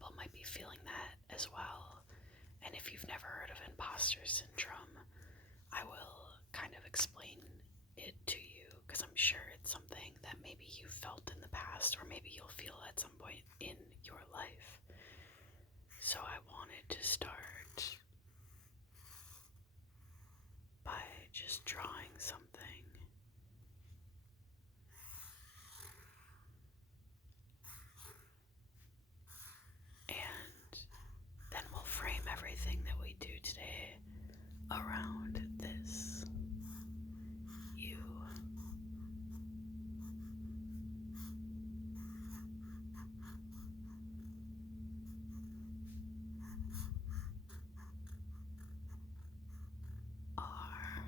people might be feeling that as well. And if you've never heard of imposter syndrome, I will kind of explain it to you because I'm sure it's something that maybe you've felt in the past or maybe you'll feel at some point in your life. So I wanted to start by just drawing something. And then we'll frame everything that we do today around this. You. Are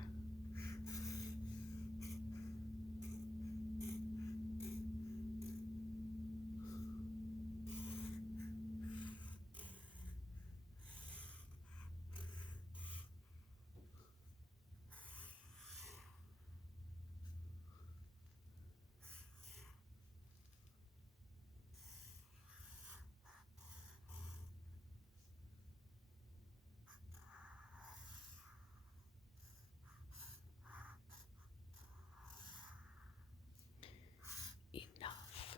enough.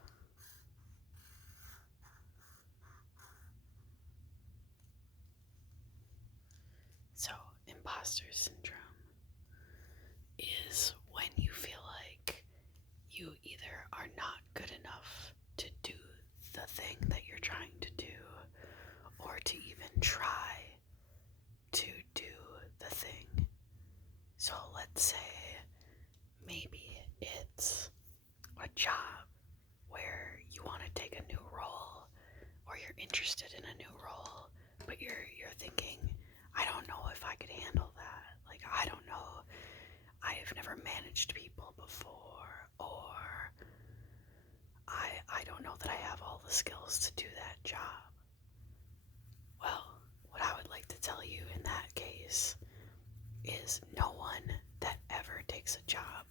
So, imposter syndrome is when you feel like you either are not good enough to do the thing that you're trying to do or to even try to do the thing. So, let's say maybe it's a job where you want to take a new role or you're interested in a new role, but you're thinking, I don't know if I could handle that. Like, I don't know. I have never managed people before, or I don't know that I have all the skills to do that job. Well, what I would like to tell you in that case is no one that ever takes a job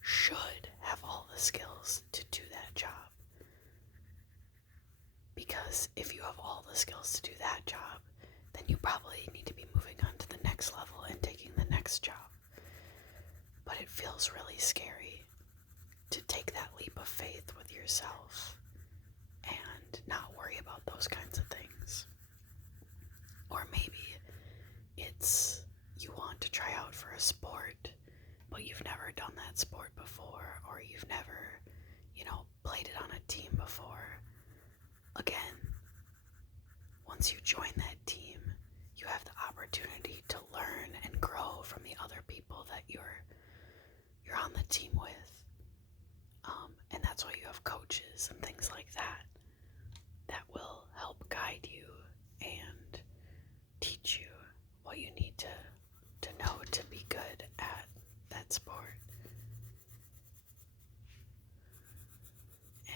should have all the skills to do that job. Because if you have all the skills to do that job, then you probably need to be moving on to the next level and taking the next job. But it feels really scary to take that leap of faith with yourself and not worry about those kinds of things. Or maybe it's you want to try out for a sport, but you've never done that sport before, or you've never, played it on a team before. Again, once you join that team, you have the opportunity to learn and grow from the other people that you're on the team with. And that's why you have coaches and things like that will help guide you and teach you what you need to know to be good at that sport.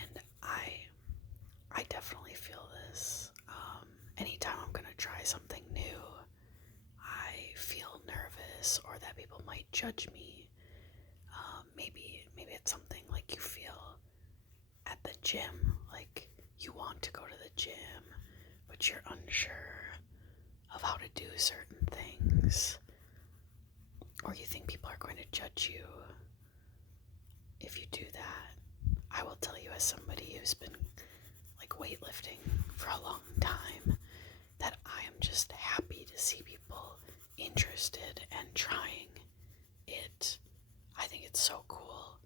And I definitely feel this. Anytime I'm gonna try something new, I feel nervous or that people might judge me. Maybe it's something like you feel at the gym, like you want to go to the gym, but you're unsure of how to do certain things, or you think people are going to judge you if you do that. I will tell you, as somebody who's been weightlifting for a long time, that I am just happy to see people interested and trying it. I think it's so cool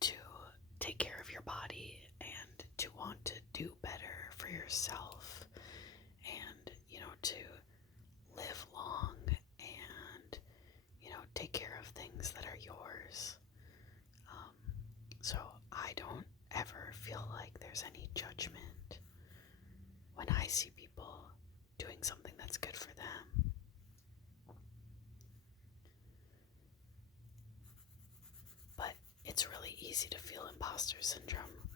to take care of your body and to want to do better for yourself and, to live long and, take care of things that are yours. So I don't ever feel like there's any judgment when I see people doing something that's good for them. But it's really easy to feel imposter syndrome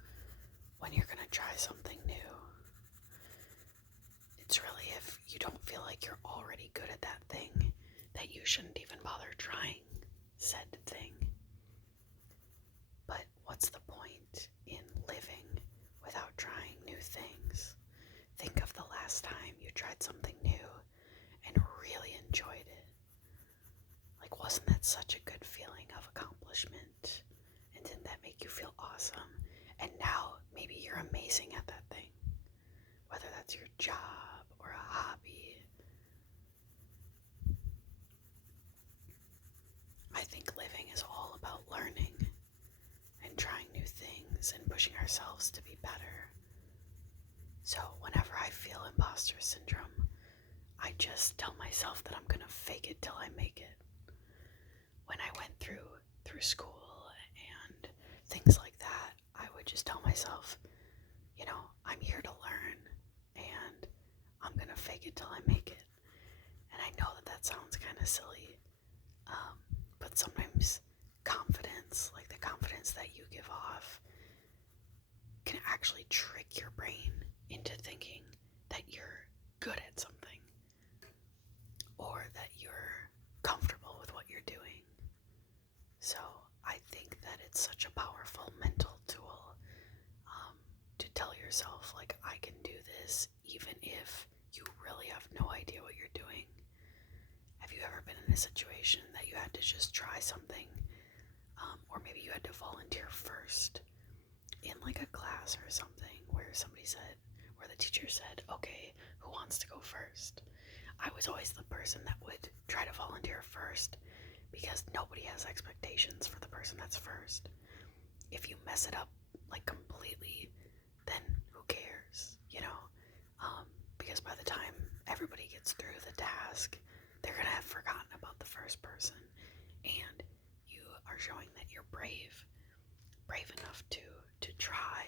when you're gonna try something new. It's really if you don't feel like you're already good at that thing that you shouldn't even bother trying said thing. But what's the point in living without trying new things? such a good feeling of accomplishment? And didn't that make you feel awesome? And now maybe you're amazing at that thing, whether that's your job or a hobby. I think living is all about learning and trying new things and pushing ourselves to be better. So whenever I feel imposter syndrome, I just tell myself that I'm gonna fake it till I make it. When I went through school and things like that, I would just tell myself, I'm here to learn and I'm gonna fake it till I make it. And I know that sounds kind of silly, but sometimes confidence, like the confidence that you give off, can actually trick your brain into thinking that you're good at something or that you're comfortable with what you're doing. So I think that it's such a powerful mental tool, to tell yourself, like, I can do this even if you really have no idea what you're doing. Have you ever been in a situation that you had to just try something, or maybe you had to volunteer first in like a class or something where the teacher said, okay, who wants to go first? I was always the person that would try to volunteer first because nobody has expectations for the person that's first. If you mess it up like completely, then who cares, because by the time everybody gets through the task, they're gonna have forgotten about the first person, and you are showing that you're brave enough to try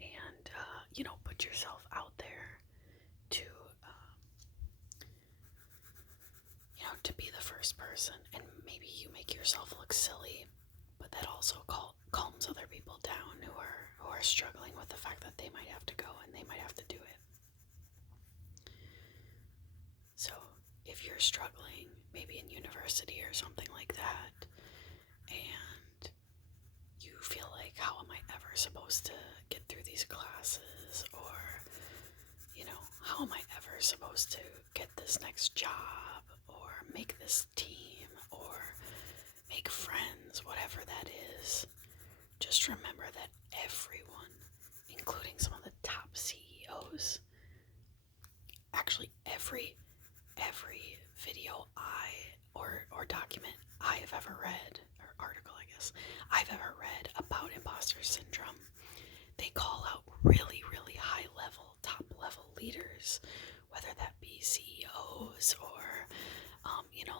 and put yourself out there to to be the first person. And maybe you make yourself look silly, but that also calms other people down who are struggling with the fact that they might have to go and they might have to do it. So if you're struggling, maybe in university or something like that, and you feel like, how am I ever supposed to get through these classes? Or, how am I ever supposed to get this next job or make this team or make friends, whatever that is? Just remember that everyone, including some of the top CEOs, actually every video or document I have ever read, or article I guess, I've ever read about imposter syndrome, they call out really, really high level, top level leaders, whether that be CEOs or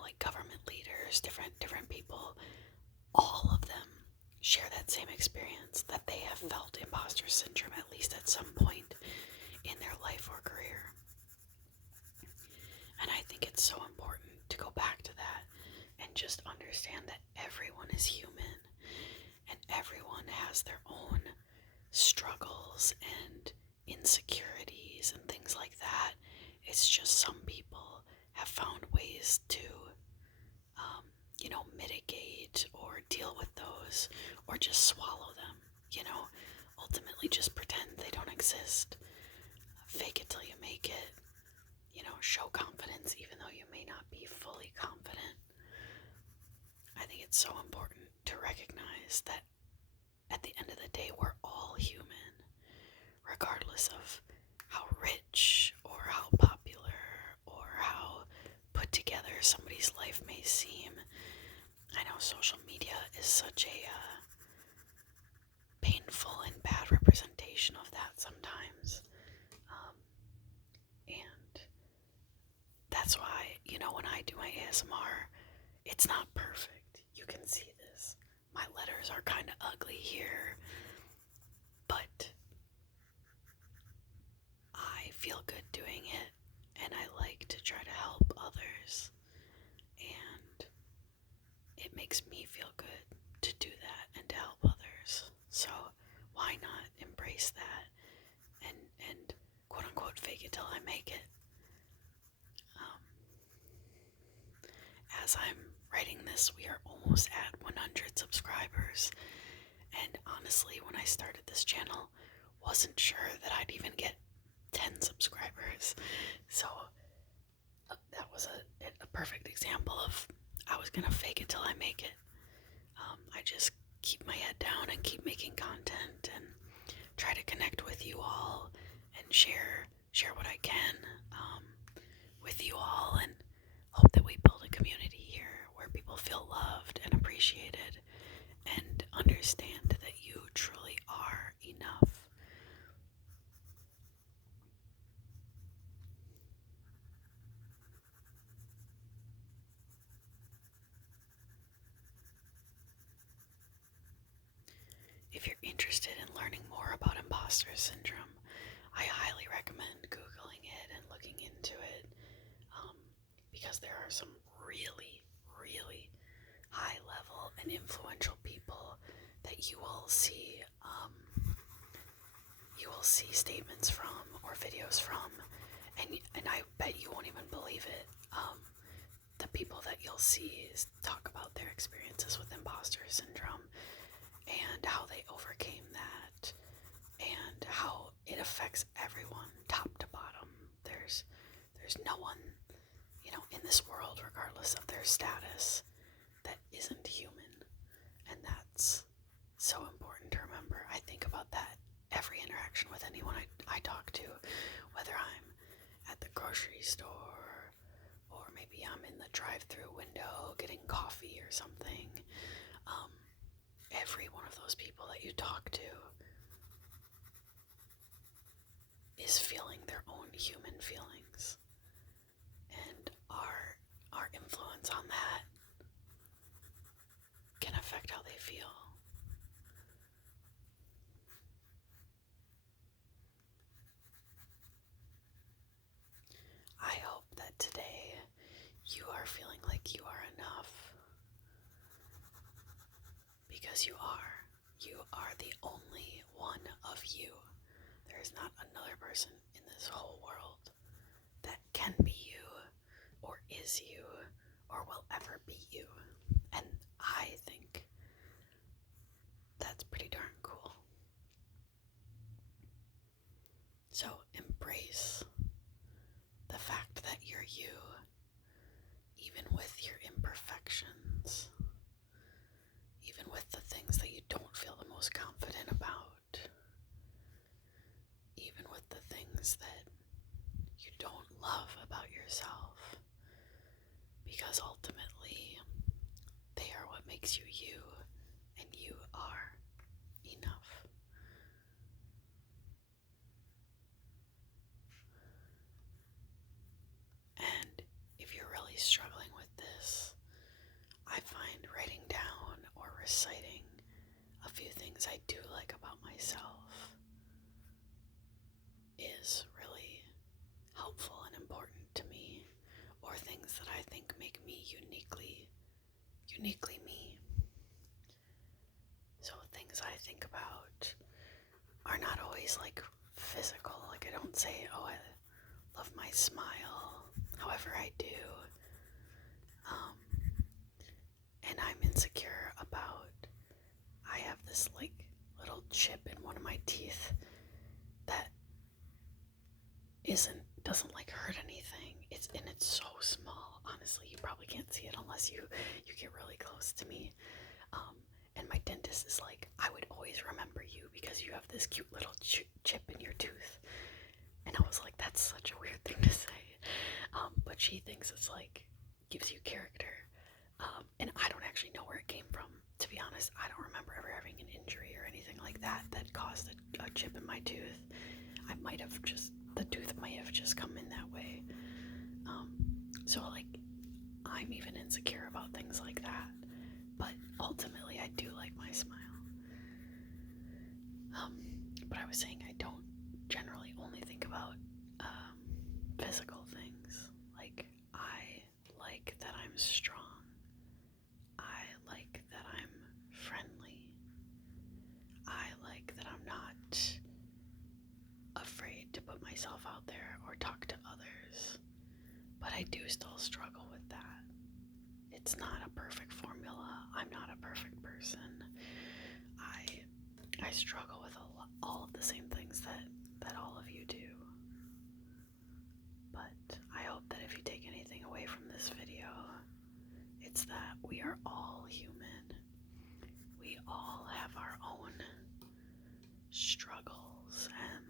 like government leaders, different people. All of them share that same experience, that they have felt imposter syndrome at least at some point in their life or career. And I think it's so important to go back to that and just understand that everyone is human and everyone has their own struggles and insecurities and things like that. It's just some people have found ways to mitigate or deal with those, or just swallow them, ultimately just pretend they don't exist. Fake it till you make it. Show confidence even though you may not be fully confident. I think it's so important to recognize that at the end of the day, we're all human, regardless of how rich or how popular or how put together somebody's life may seem. I know social media is such a painful and bad representation of that sometimes. And that's why, when I do my ASMR, it's not perfect. You can see this. My letters are kind of ugly here, but I feel good doing it, and I like to try to help others, and it makes me feel good to do that and to help others. So why not embrace that and quote unquote fake it till I make it? As I'm writing this, we are almost at 100 subscribers, and honestly, when I started this channel, wasn't sure that I'd even get 10 subscribers. So that was a perfect example of I was gonna fake it till I make it. I just keep my head down and keep making content and try to connect with you all and share what I can with you all, and hope that we build a community here where people feel loved and appreciated and understand that you truly are enough. If you're interested in learning more about imposter syndrome, I highly recommend Googling it and looking into it, because there are some really, really high level and influential people that you will see statements from or videos from, and I bet you won't even believe it. The people that you'll see talk about their experiences with imposter syndrome and how they overcame that and how it affects everyone, top to bottom. There's no one, in this world, regardless of their status, that isn't human. And that's so important to remember. I think about that every interaction with anyone I talk to, whether I'm at the grocery store or maybe I'm in the drive-through window getting coffee or something. Every one of those people that you talk to is feeling their own human feelings, and our influence on that can affect how they feel. I hope that today you are feeling like you are enough, because you are. You are the only one of you. There is not another person in this whole world that can be you, or is you, or will ever be you. And I think that's pretty darn cool. So embrace the fact that you're you, even with your imperfections, even with the things that you don't feel the most confident about, even with the things that you don't love about yourself, because ultimately they are what makes you you, and you are enough. And if you're really struggling with this, I find writing down or reciting a few things I do like about myself is really helpful and important to me, or things that I think make me uniquely me. So things I think about are not always like physical. Like, I don't say, oh, I love my smile. However, I do. And I'm insecure about, I have this like little chip in one of my teeth that doesn't like hurt anything. It's so small. Honestly, you probably can't see it unless you get really close to me. And my dentist is like, I would always remember you because you have this cute little chip in your tooth. And I was like, that's such a weird thing to say. But she thinks it's like, gives you character. And I don't actually know where it came from. To be honest, I don't remember ever having an injury or anything like that caused a chip in my tooth. The tooth might have just come in that way. So like, I'm even insecure about things like that. But ultimately, I do like my smile. But I was saying, I don't generally only think about physical things. Like, I like that I'm strong. I like that I'm friendly. I like that I'm not afraid to put myself out there or talk to others. But I do still struggle with that. It's not a perfect formula. I'm not a perfect person. I struggle with all of the same things that all of you do. But I hope that if you take anything away from this video, it's that struggles and,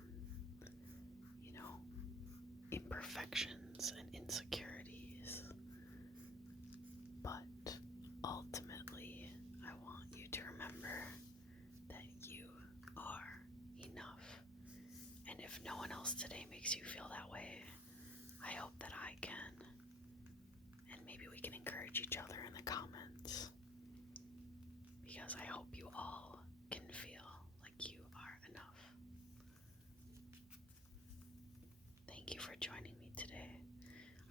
imperfections and insecurities. But ultimately, I want you to remember that you are enough. And if no one else today makes you feel that way, I hope that I can. And maybe we can encourage each other in the comments. Because I hope you all can feel like you are enough. Thank you for joining me today.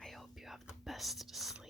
I hope you have the best sleep.